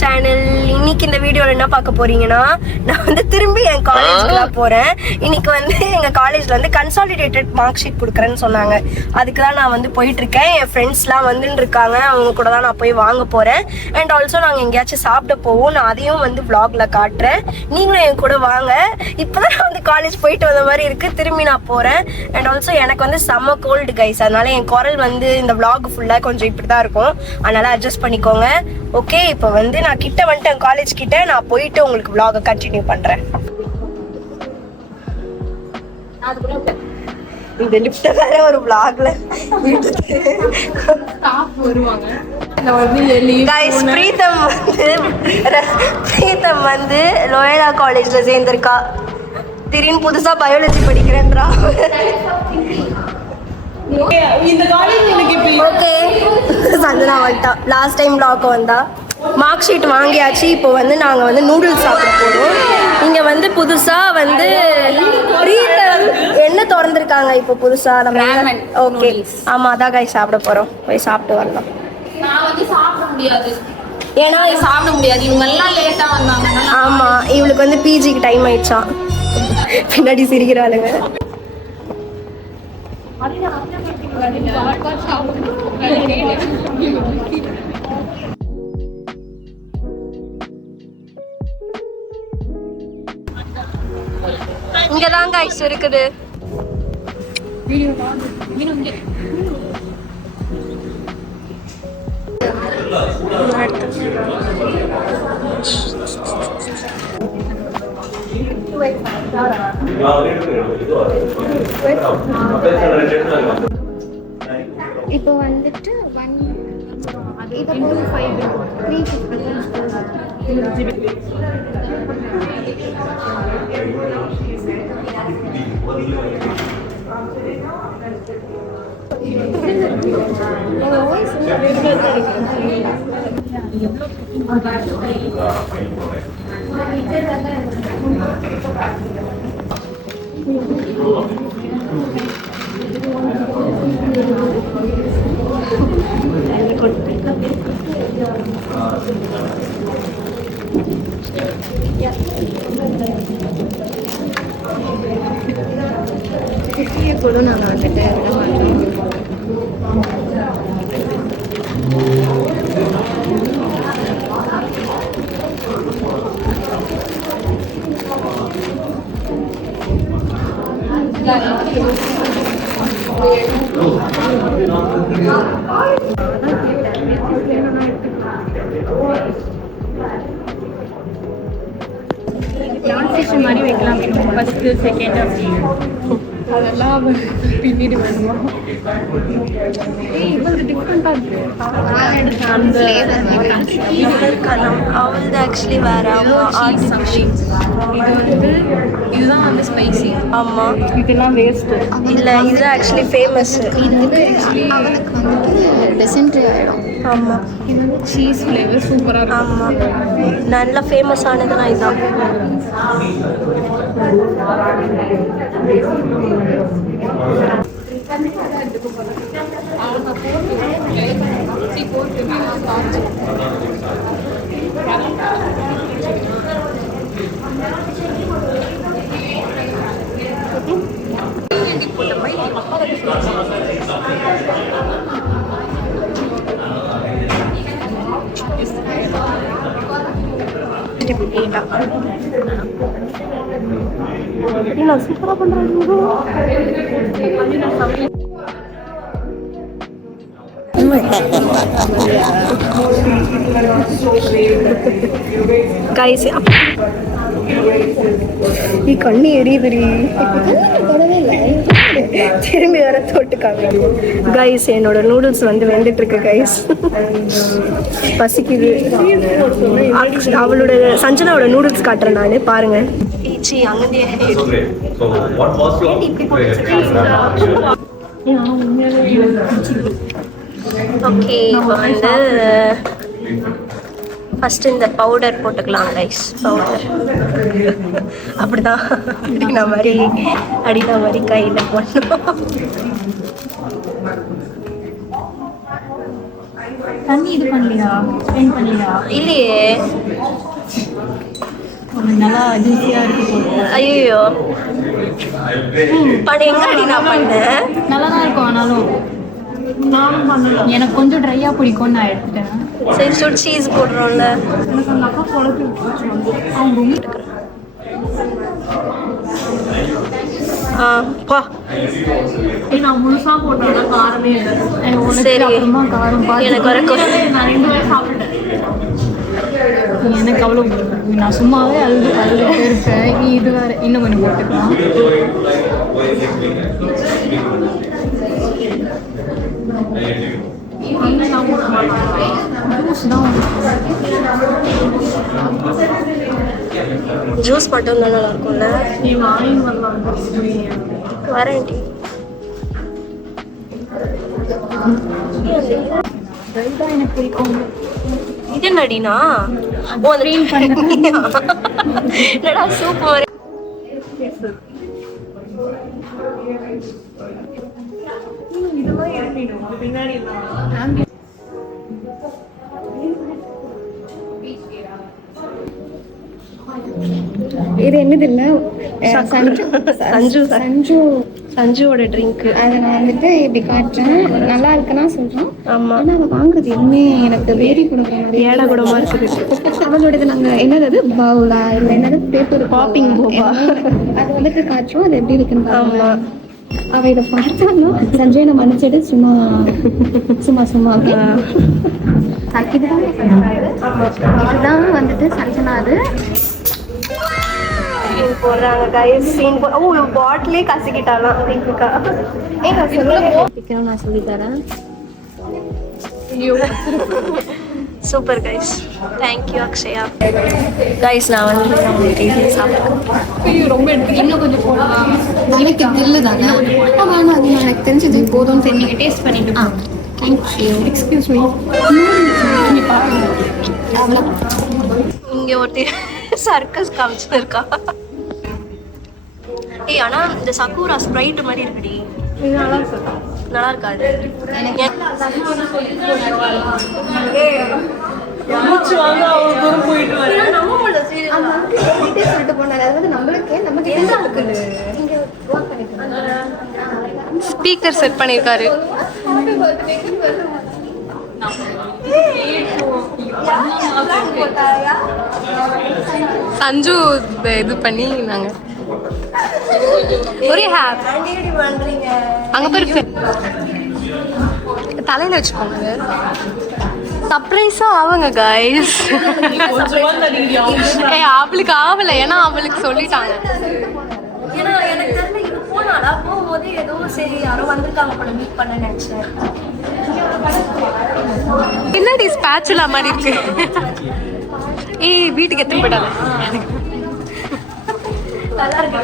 Channel. இன்னைக்கு இந்த வீடியோல என்ன பார்க்க போறீங்கன்னா, நான் வந்து திரும்பி என் காலேஜ்க்குலாம் போறேன். இன்னைக்கு வந்து எங்க காலேஜ்ல வந்து கன்சாலிடேட்டட் மார்க் ஷீட் கொடுக்குறேன்னு சொன்னாங்க. அதுக்கு தான் நான் வந்து போயிட்டு இருக்கேன். என் ஃப்ரெண்ட்ஸ்லாம் வந்துட்டு இருக்காங்க, அவங்க கூட தான் நான் போய் வாங்க போறேன். அண்ட் ஆல்சோ நாங்கள் எங்கேயாச்சும் சாப்பிட போவோம். நான் அதையும் வந்து vlogல காட்டுறேன், நீங்களும் என் கூட வாங்க. இப்போதான் நான் வந்து காலேஜ் போயிட்டு வந்த மாதிரி இருக்கு. திரும்பி நான் போறேன். அண்ட் ஆல்சோ எனக்கு வந்து செம்ம கோல்டு கைஸ், அதனால என் குரல் வந்து இந்த vlog ஃபுல்லா கொஞ்சம் இப்படிதான் இருக்கும், அதனால அட்ஜஸ்ட் பண்ணிக்கோங்க. ஓகே, இப்போ வந்து நான் கிட்ட வந்துட்டேன் காலேஜ் கிட்ட. நான் போயிட்டு உங்களுக்கு vlog கண்டினியூ பண்றேன். இந்த லிஃப்ட் வேற ஒரு vlogல ஸ்டாஃப் வருவாங்க. गाइस பிரீத்தம் வந்து லோயலா காலேஜ்ல சேர்ந்திருக்கா. திடீர்னு புதுசா பயாலஜி படிக்கிறேன்றா. இந்த காலேஜ் எனக்கு இப்ப ஓகே. சந்தனா வந்துட்டா, லாஸ்ட் டைம் vlog வந்தா. மார்க் ஷீட் வாங்கியாச்சு. இப்போ வந்து நாங்கள் வந்து நூடுல்ஸ் சாப்பிட போகிறோம். இங்கே வந்து புதுசாக வந்து என்ன திறந்துருக்காங்க இப்போ புதுசாக நம்ம. ஓகே, ஆமாம், அதான் காய் சாப்பிட போகிறோம். போய் சாப்பிட்டு வரலாம். நான் வந்து சாப்பிட முடியாது, ஏன்னா சாப்பிட முடியாது, இவங்க எல்லாம் லேட்டா வந்தாங்க. ஆமா, இவளுக்கு வந்து பிஜிக்கு டைம் ஆயிடுச்சான். பின்னாடி சிரிக்கிறாளுங்க. இங்கதான் கைஸ் இருக்குது. இப்போ வந்துட்டு 350. கூட நான் வந்துட்டு லான்சேஷன் மாதிரி வைக்கலாம். ஃபர்ஸ்ட் செகண்ட் அதெல்லாம் பின்னிட்டு வேணுமா? இவங்களுக்கு டிஃப்ரெண்டாக இருக்கு. அவளது ஆக்சுவலி வேற. இதுதான் வந்து ஸ்பைசி. ஆமாம், இதெல்லாம் வேஸ்ட்டு இல்லை, இதுதான் ஆக்சுவலி ஃபேமஸ். இது வந்து ஆக்சுவலி அவனுக்கு வந்துட்டு டெசென்ட்ரி ஆகிடும். ஆமாம், இது வந்து சீஸ் ஃப்ளேவர் சூப்பராக இருக்கும். ஆமாம், நல்ல ஃபேமஸானதுலாம் இதுதான். சூப்பரா பண்றாங்க. கைஸ் நீ கண்ணி எரியுதுரி. திரும்பி வர தொட்டுக்காங்க. கைஸ், என்னோட நூடுல்ஸ் வந்து வெந்துட்டு இருக்கு கைஸ். பசிக்குது. அவளோட சஞ்சனாவோட நூடுல்ஸ் காட்டுறேன் நான், பாருங்க. ஓகே, இப்போ வந்து ஃபஸ்ட்டு இந்த பவுடர் போட்டுக்கலாம் கைஸ். பவுடர் அப்படிதான் அடிக்கிற மாதிரி கையில் போடணும். தண்ணி இது பண்ணலையா ஸ்பெண்ட் பண்ணலையா இல்லையே. நல்லா ஜூஸியாக இருக்கு. ஐயோ பண்ண எங்கடி நான் பண்ணேன். நல்லா தான் இருக்கும். ஆனாலும் நானும் பண்ணலாம். எனக்கு கொஞ்சம் ட்ரையாக பிடிக்கும்னு நான் எடுத்துட்டேன். சரி சுடு சீஸ் போடுறோம்ல. எனக்கு அந்த அக்கா குழப்பி அவங்க ரொம்ப பா நான் முழுசாக போட்டேன் காரமே இல்லை. சரி. அப்புறமா காரம் எனக்கு வர நான் 2 வாய் சாப்பிட்டேன். எனக்கு அவ்வளோ நான் சும்மாவே அழுது இருப்பேன். நீ இது வேற இன்னும் கொஞ்சம் போட்டுக்கலாம். ஜூஸ் மட்டும் தான் நல்லா இருக்கும்ல. நீ வாங்கி வரலாம். வரேன்டி. எனக்கு பிடிக்கும். இது என்னடினா என்னடா சூப் மாதிரி. இது என்னது இல்லை சஞ்சுவோட ட்ரிங்க். அதை நான் வந்துட்டு இப்படி காட்டுறேன். நல்லா இருக்குன்னா சொல்றேன். ஆமா ஆனால் அதை வாங்குறது எதுவுமே எனக்கு வேரி கொடுக்க ஏடா கூடமா இருக்குது. அவளோடது நாங்கள் என்னது பவுலா இல்லை என்னது பேப்பர் பாப்பிங் போவா அது வந்துட்டு காய்ச்சும். அது எப்படி இருக்குன்னு ஆமா. அவ இதை பார்த்தாலும் சஞ்சய் நம்ம மன்னிச்சிட்டு சும்மா இதுதான் வந்துட்டு சஞ்சனாது போடுறாங்க கைஸ். சீன் பாட்டிலே கசிக்கிட்டாலாம் ரிங்குக்கா. நான் சொல்லி தரேன். Super guys. Thank you Akshaya. Guys நான் வந்து உங்களுக்கு இது சாப்பிட்டேன். ரொம்ப இன்னும் கொஞ்சம் போடலாம். எனக்கு தில்லு தானே. வேணாம் அது எனக்கு தெரிஞ்சது போதும்னு தெரியும். நீங்கள் டேஸ்ட் பண்ணிட்டு தேங்க்யூ. Excuse me. இங்கே ஒருத்தர் சர்க்கஸ் காமிச்சு இருக்கா. ஏய் ஆனா இந்த சக்கூரா ஸ்ப்ரைட் மாதிரி இருக்குடி. நல்லா இருக்காது. ஸ்பீக்கர் செட் பண்ணிருக்காரு. சஞ்சு இது பண்ணி நாங்க ஒரே ஹேப் அங்க போய் தலையில வச்சுக்கோங்க. சர்ப்ரைஸா ஆவாங்க கைஸ். அவளுக்கு ஆகல ஏன்னா அவளுக்கு சொல்லிட்டாங்க. ஏன்னா எனக்கு தெரியல இது போனாலா போகும்போது ஏதோ சரி யாரோ வந்திருக்காங்க போல மீட் பண்ண நினைச்சேன். என்னடி ஸ்பேச்சுலா மாதிரி இருக்கு. வீட்டுக்கு எத்தனை போயிட்டாங்க. நல்லா இருக்கு.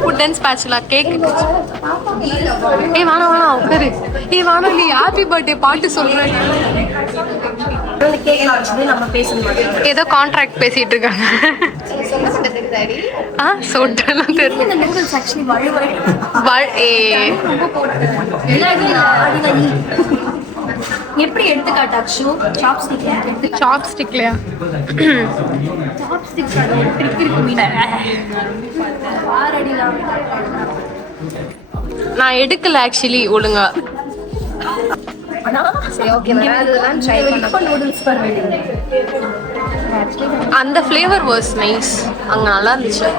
Food spatula cake. வேணாம் உட்காரு. வேணாம் நீ ஹாப்பி பர்த்டே பாட்டு சொல்றேன். கேக் வச்சு நம்ம பேசணும். ஏதோ கான்ட்ராக்ட் பேசிட்டு இருக்காங்க. சொட்டெல்லாம் தெரியல. இந்த நூடுல்ஸ் ஆக்சுவலி வழுவழு எப்படி எடுத்துக்காட்டு அக்ஷு? சாப்ஸ்டிக்லையா? சாப்ஸ்டிக்ஸ் அது ட்ரிக் இருக்கு மீனா. ஆறடி நான் எடுக்கல ஆக்சுவலி ஒழுங்கா. சரி ஓகே அதெல்லாம் ட்ரை பண்ண. நூடுல்ஸ் பண்ணி அந்த ஃப்ளேவர் வாஸ் நைஸ். அங்க நல்லா இருந்துச்சு.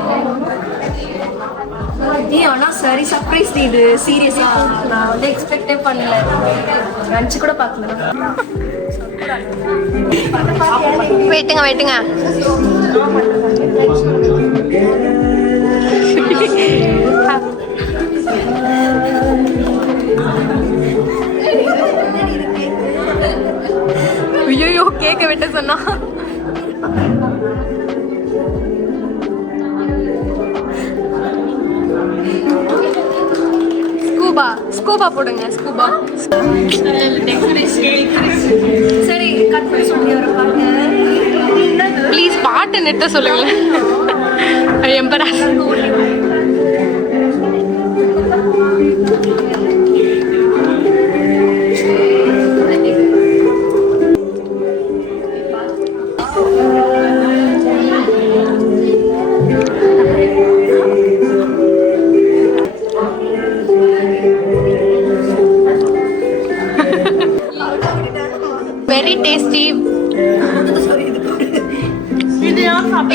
ஆனா சரி சர்ப்ரைஸ் இது. சீரியஸா நான் வந்து எக்ஸ்பெக்டே பண்ணல. லஞ்ச் கூட பார்க்கல. வெயிட்டுங்க ஐயோ கேக்க வெட்ட சொன்னா. ஸ்கூபா போடுங்க. ஸ்கூபா சரி கட் பண்ணி சொல்லி வர பாருங்க. ப்ளீஸ் பாட்டு நிறுத்த சொல்லுங்களேன். எம்பரா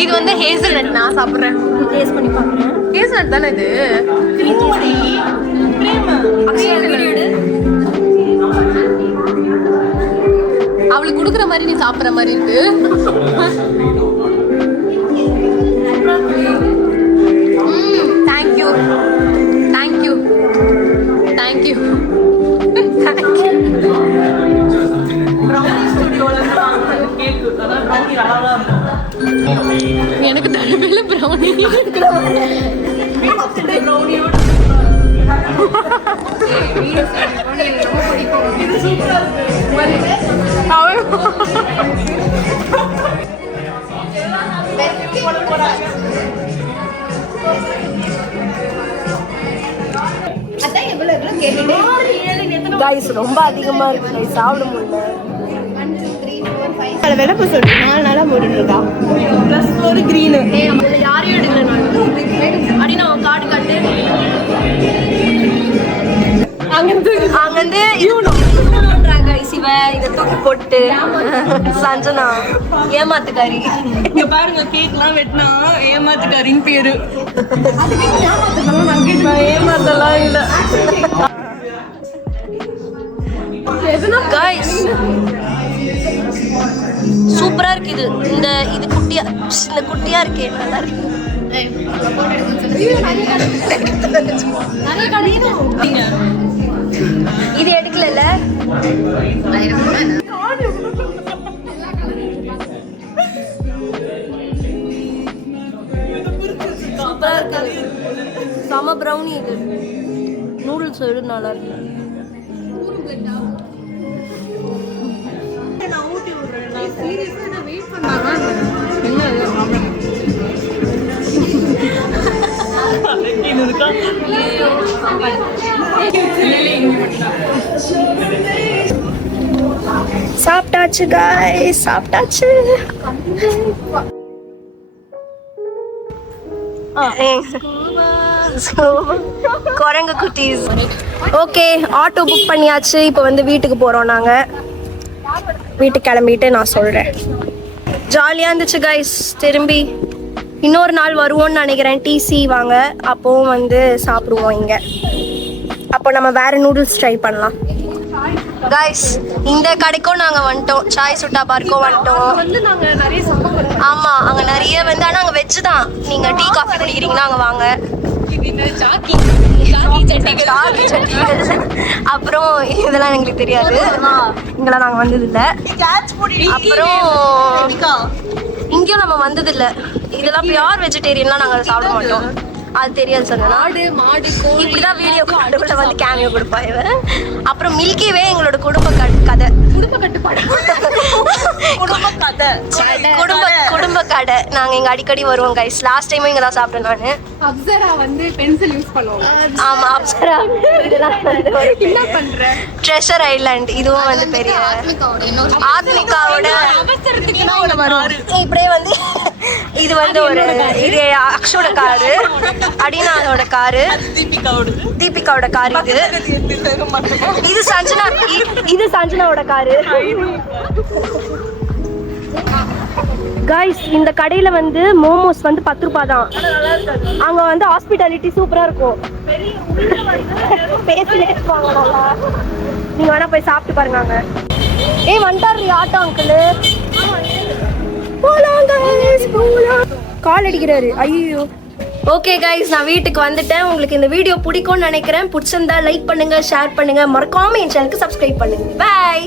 இது வந்து ஹேசல்நட் நான் சாப்பிடுறேன். டேஸ்ட் பண்ணி பார்க்குறேன். ஹேசல்நட் தானே இது? அவளுக்கு கொடுக்குற மாதிரி நீ சாப்பிடுற மாதிரி இருக்கு. Thank you thank you thank you. எனக்கு தலைமையில ப்ரௌனி கைஸ் ரொம்ப அதிகமா இருக்கு கைஸ், சாப்பிட முடியல. விளப்பு சொல்லி 4 நாளா போட்டுட்டு இருக்கா. ப்ளஸ் ஒரு கிரீனு யாரையும் எடுக்கல நான் அப்படி நான் காட்டு காட்டு அங்கிருந்து சிவ இதை தூக்கி போட்டு சஞ்சனா ஏமாத்துக்காரி. இங்க பாருங்க கேக்லாம் வெட்டினா ஏமாத்துக்காரின்னு பேரு. ஏமாத்தலாம் இல்ல கைஸ். சூப்பரா இருக்கு இது. இது குட்டியா, இந்த குட்டியா இருக்கே நல்லா இருக்கு. இது எடுக்கல. சம ப்ரௌனி இது. நூடுல்ஸ் எடு நல்லா இருக்கு. சாப்பிட்டாச்சு गाइस, சாப்பிட்டாச்சு. குரங்கு குட்டீஸ். ஓகே, ஆட்டோ புக் பண்ணியாச்சு. இப்போ வந்து வீட்டுக்கு போறோம். நாங்க வீட்டுக்கு கிளம்பிட்டு நான் சொல்றேன். ஜாலியா இருந்துச்சு गाइस. திரும்பி இன்னொரு நாள் வருவோம்னு நினைக்கிறேன். டிசி வாங்க, அப்போவும் வந்து சாப்பிடுவோம் இங்க. அப்போ நம்ம வேற நூடுல்ஸ் ட்ரை பண்ணலாம். गाइस இந்த கடைக்கும் நாங்க வந்துட்டோம். சாய் சுட்டா பார்க்கும் வந்துட்டோம். வந்து நாங்க நிறைய சாப்பிடுறோம். ஆமா, அங்க நிறைய வந்து, ஆனா அங்க வெஜ் தான். நீங்க டீ காஃபி குடிக்கிறீங்கன்னா அங்க வாங்க. அப்புறம் இதெல்லாம் எங்களுக்கு தெரியாது, இங்கெல்லாம் நாங்க வந்தது இல்ல. அப்புறம் இங்கேயும் நம்ம வந்தது இல்ல. இதெல்லாம் பியூர் வெஜிடேரியன்லாம் நாங்க சாப்பிட மாட்டோம். அது தெரியாது சொன்னா. மாடு இப்படிதான் வீடியோ நடுவுல வந்து கேமியோ கொடுப்பா இவ. அப்புறம் மில்கிவே எங்களோட குடும்ப கதை. குடும்ப கடை. நாங்க இங்க அடிக்கடி வருவோம் गाइस. லாஸ்ட் டைமும் இங்க தான் சாப்பிட்டேன் நானு. அப்சரா வந்து பென்சில் யூஸ் பண்ணுவோம். ஆமா, அப்சரா இதெல்லாம் என்ன பண்ற? ட்ரெஷர் ஐலாண்ட் இதுவும் வந்து பெரிய ஆத்மிகாவோட இப்படியே வந்து இது வந்து ஒரு இது அக்ஷோட காரு, அடினாவோட காரு, தீபிகாவோட கார். இது சஞ்சனாவோட காரு. गाइस இந்த கடையில வந்து மோமோஸ் வந்து 10 ரூபாய் தான். அங்க வந்து ஹாஸ்பிட்டாலிட்டி சூப்பரா இருக்கும். பேசிட்டே இருப்பாங்க நல்லா. நீங்க வேணா போய் சாப்பிட்டு பாருங்க. அங்க வந்துட்டாரு ஆட்டோ அங்கிள். போலாம் गाइस, போலாம். கால் அடிக்கிறாரு. ஐயோ. ஓகே गाइस, நான் வீட்டுக்கு வந்துட்டேன். உங்களுக்கு இந்த வீடியோ பிடிக்கும்னு நினைக்கிறேன். பிடிச்சிருந்தா லைக் பண்ணுங்க, ஷேர் பண்ணுங்க, மறக்காம என் சேனலுக்கு சப்ஸ்கிரைப் பண்ணுங்க. பை.